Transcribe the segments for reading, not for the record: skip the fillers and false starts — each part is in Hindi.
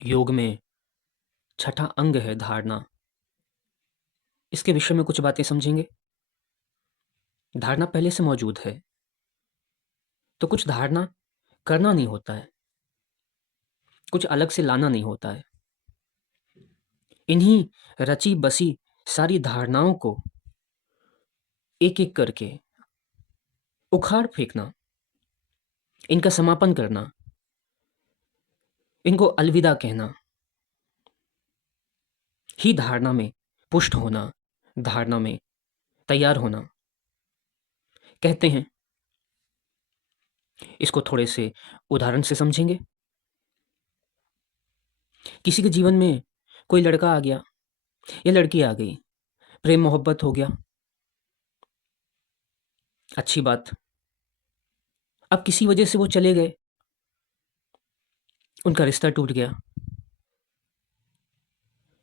योग में छठा अंग है धारणा। इसके विषय में कुछ बातें समझेंगे। धारणा पहले से मौजूद है, तो कुछ धारणा करना नहीं होता है, कुछ अलग से लाना नहीं होता है। इन्हीं रची बसी सारी धारणाओं को एक-एक करके उखाड़ फेंकना, इनका समापन करना, इनको अलविदा कहना ही धारणा में पुष्ट होना, धारणा में तैयार होना कहते हैं। इसको थोड़े से उदाहरण से समझेंगे। किसी के जीवन में कोई लड़का आ गया या लड़की आ गई, प्रेम मोहब्बत हो गया, अच्छी बात। अब किसी वजह से वो चले गए, उनका रिश्ता टूट गया।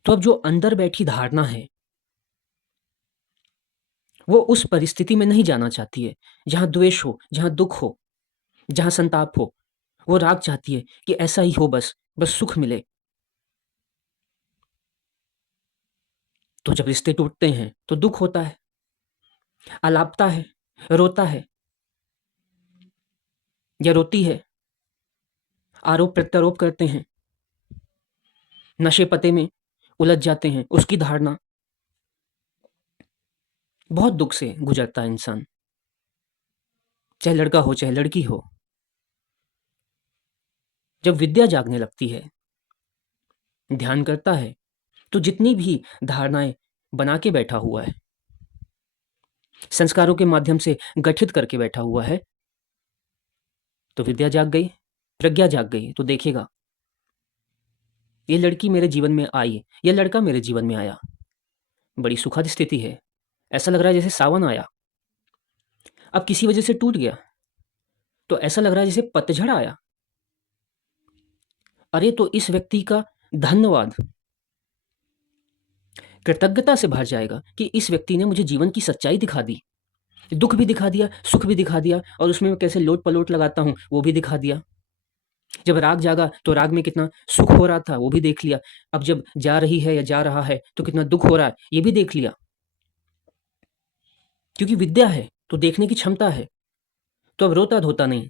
तो अब जो अंदर बैठी धारणा है, वो उस परिस्थिति में नहीं जाना चाहती है जहाँ द्वेष हो, जहाँ दुख हो, जहाँ संताप हो। वो राग चाहती है कि ऐसा ही हो, बस बस सुख मिले। तो जब रिश्ते टूटते हैं तो दुख होता है, अलापता है, रोता है या रोती है, आरोप प्रत्यारोप करते हैं, नशे पते में उलझ जाते हैं। उसकी धारणा, बहुत दुख से गुजरता है इंसान, चाहे लड़का हो चाहे लड़की हो। जब विद्या जागने लगती है, ध्यान करता है, तो जितनी भी धारणाएं बना के बैठा हुआ है, संस्कारों के माध्यम से गठित करके बैठा हुआ है, तो विद्या जाग गई, प्रज्ञा जाग गई। तो देखेगा, ये लड़की मेरे जीवन में आई, ये लड़का मेरे जीवन में आया, बड़ी सुखद स्थिति है, ऐसा लग रहा है जैसे सावन आया। अब किसी वजह से टूट गया, तो ऐसा लग रहा है जैसे पतझड़ आया। अरे तो इस व्यक्ति का धन्यवाद, कृतज्ञता से भर जाएगा कि इस व्यक्ति ने मुझे जीवन की सच्चाई दिखा दी, दुख भी दिखा दिया, सुख भी दिखा दिया, और उसमें मैं कैसे लोट पलोट लगाता हूँ वो भी दिखा दिया। जब राग जागा तो राग में कितना सुख हो रहा था वो भी देख लिया। अब जब जा रही है या जा रहा है तो कितना दुख हो रहा है ये भी देख लिया। क्योंकि विद्या है तो देखने की क्षमता है, तो अब रोता धोता नहीं,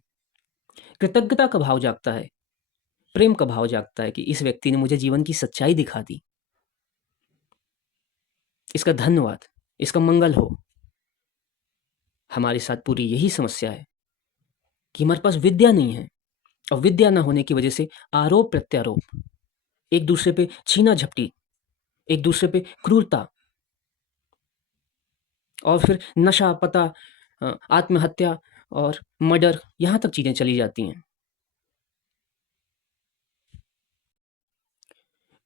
कृतज्ञता का भाव जागता है, प्रेम का भाव जागता है कि इस व्यक्ति ने मुझे जीवन की सच्चाई दिखा दी, इसका धन्यवाद, इसका मंगल हो। हमारे साथ पूरी यही समस्या है कि हमारे पास विद्या नहीं है, और विद्या ना होने की वजह से आरोप प्रत्यारोप, एक दूसरे पे छीना झपटी, एक दूसरे पे क्रूरता, और फिर नशा पता, आत्महत्या और मर्डर, यहाँ तक चीज़ें चली जाती हैं।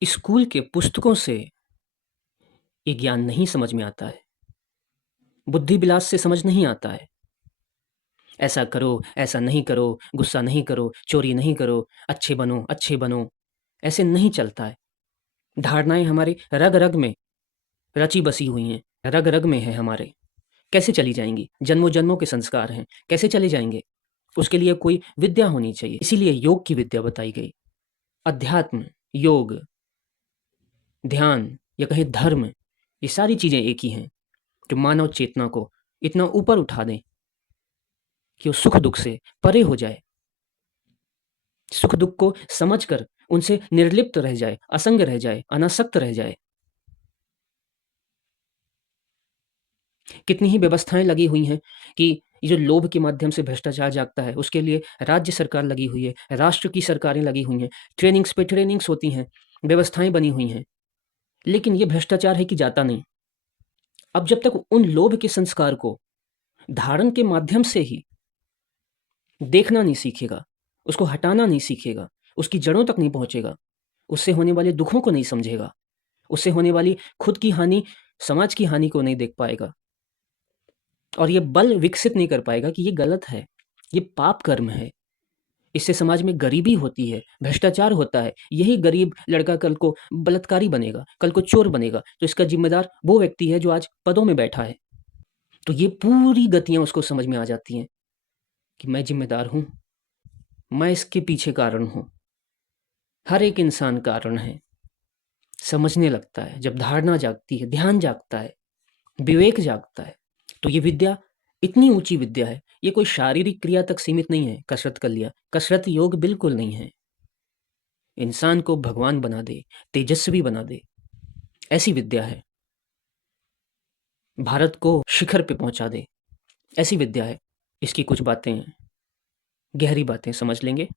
स्कूल के पुस्तकों से ये ज्ञान नहीं समझ में आता है, बुद्धि विलास से समझ नहीं आता है। ऐसा करो, ऐसा नहीं करो, गुस्सा नहीं करो, चोरी नहीं करो, अच्छे बनो, ऐसे नहीं चलता है। धारणाएँ हमारे रग-रग में रची बसी हुई हैं, रग-रग में है हमारे। कैसे चली जाएँगी? जन्मों-जन्मों के संस्कार हैं, कैसे चले जाएँगे? उसके लिए कोई विद्या होनी चाहिए, इसीलिए योग की विद्या बताई गई। अध्यात्म, योग, ध्यान या कहें धर्म, ये सारी चीज़ें एक ही हैं, जो मानव चेतना को इतना ऊपर उठा दें कि वो सुख-दुःख से परे हो जाए। सुख-दुःख को समझकर उनसे निर्लिप्त रह जाए, असंग रह जाए, अनासक्त रह जाए। कितनी ही व्यवस्थाएँ लगी हुई हैं कि ये जो लोभ के माध्यम से भ्रष्टाचार जागता है, उसके लिए राज्य सरकार लगी हुई है, राष्ट्र की सरकारें लगी हुई हैं, ट्रेनिंग्स पे ट्रेनिंग्स होती हैं, व्यवस्थाएँ बनी हुई हैं। लेकिन ये भ्रष्टाचार है कि जाता नहीं। अब जब तक उन लोभ के संस्कार को धारण के माध्यम से ही देखना नहीं सीखेगा, उसको हटाना नहीं सीखेगा, उसकी जड़ों तक नहीं पहुँचेगा, उससे होने वाले दुखों को नहीं समझेगा, उससे होने वाली खुद की हानि, समाज की हानि को नहीं देख पाएगा, और ये बल विकसित नहीं कर पाएगा कि ये गलत है, ये पाप कर्म है। इससे समाज में गरीबी होती है, भ्रष्टाचार होता है। यही गरीब लड़का कल को बलात्कारी बनेगा, कल को चोर बनेगा, तो इसका ज़िम्मेदार वो व्यक्ति है जो आज पदों में बैठा है। तो ये पूरी गतियाँ उसको समझ में आ जाती हैं कि मैं ज़िम्मेदार हूँ, मैं इसके पीछे कारण हूँ। हर एक इंसान कारण है, समझने लगता है, जब धारणा जागती है, ध्यान जागता है, विवेक जागता है, तो ये विद्या इतनी ऊँची विद्या है, ये कोई शारीरिक क्रिया तक सीमित नहीं है, कसरत कर लिया, कसरत योग बिल्कुल नहीं है। इंसान को भगवान बना दे, तेजस्वी बना दे, ऐसी विद्या है। भारत को शिखर पे पहुँचा दे, ऐसी विद्या है। इसकी कुछ बातें, गहरी बातें समझ लेंगे।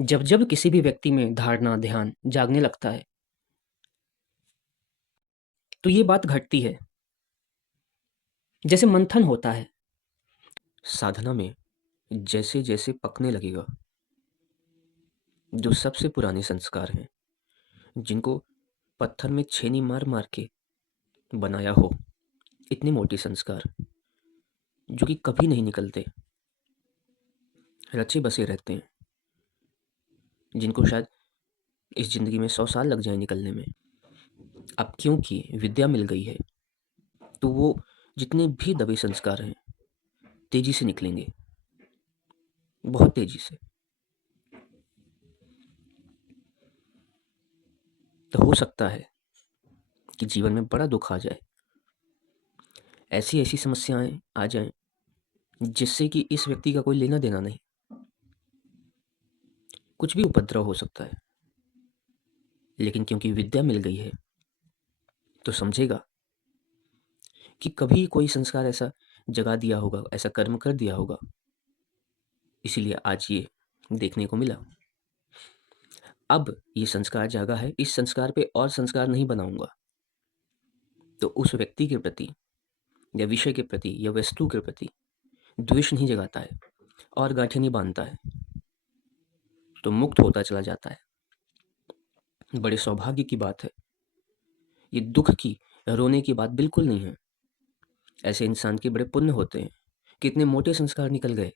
जब किसी भी व्यक्ति में धारणा, ध्यान जागने लगता है, तो ये बात घटती है। जैसे मंथन होता है, साधना में जैसे-जैसे पकने लगेगा, जो सबसे पुराने संस्कार हैं, जिनको पत्थर में छेनी मार-मार के बनाया हो, इतने मोटे संस्कार, जो कि कभी नहीं निकलते, रचे बसे रहते हैं, जिनको शायद इस ज़िंदगी में 100 साल लग जाएँ निकलने में। अब क्योंकि विद्या मिल गई है, तो वो जितने भी दबे संस्कार हैं, तेज़ी से निकलेंगे, बहुत तेज़ी से। तो हो सकता है कि जीवन में बड़ा दुःख आ जाए, ऐसी-ऐसी समस्याएँ आ जाएँ, जिससे कि इस व्यक्ति का कोई लेना-देना नहीं। कुछ भी उपद्रव हो सकता है, लेकिन क्योंकि विद्या मिल गई है, तो समझेगा कि कभी कोई संस्कार ऐसा जगा दिया होगा, ऐसा कर्म कर दिया होगा, इसीलिए आज ये देखने को मिला। अब ये संस्कार जागा है, इस संस्कार पे और संस्कार नहीं बनाऊँगा। तो उस व्यक्ति के प्रति या विषय के प्रति या वस्तु के प्रति द्वेष नहीं जगाता है और गाँठें नहीं बाँधता है, तो मुक्त होता चला जाता है। बड़े सौभाग्य की बात है। ये दुःख की, रोने की बात बिल्कुल नहीं है। ऐसे इंसान के बड़े पुण्य होते हैं। कितने मोटे संस्कार निकल गए।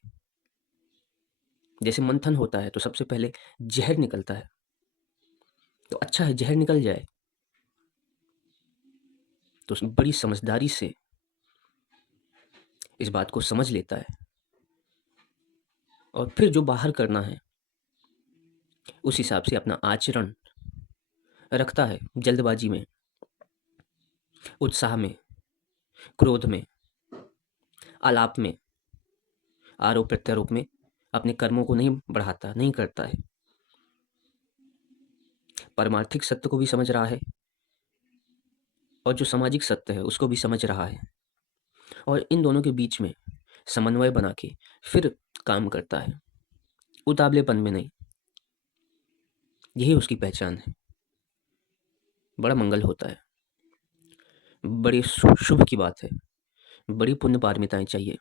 जैसे मंथन होता है तो सबसे पहले ज़हर निकलता है। तो अच्छा है ज़हर निकल जाए। तो बड़ी समझदारी से इस बात को समझ लेता है। और फिर जो बाहर करना है, उस हिसाब से अपना आचरण रखता है जल्दबाजी में, उत्साह में, क्रोध में, आलाप में, आरोप प्रत्यारोप में अपने कर्मों को नहीं बढ़ाता, नहीं करता है। पारमार्थिक सत्य को भी समझ रहा है और जो सामाजिक सत्य है उसको भी समझ रहा है और इन दोनों के बीच में समन्वय बना के फिर काम करता है, उतावलेपन में नहीं। यही उसकी पहचान है। बड़ा मंगल होता है, बड़ी शुभ की बात है, बड़ी पुण्य पारमिताएं चाहिए।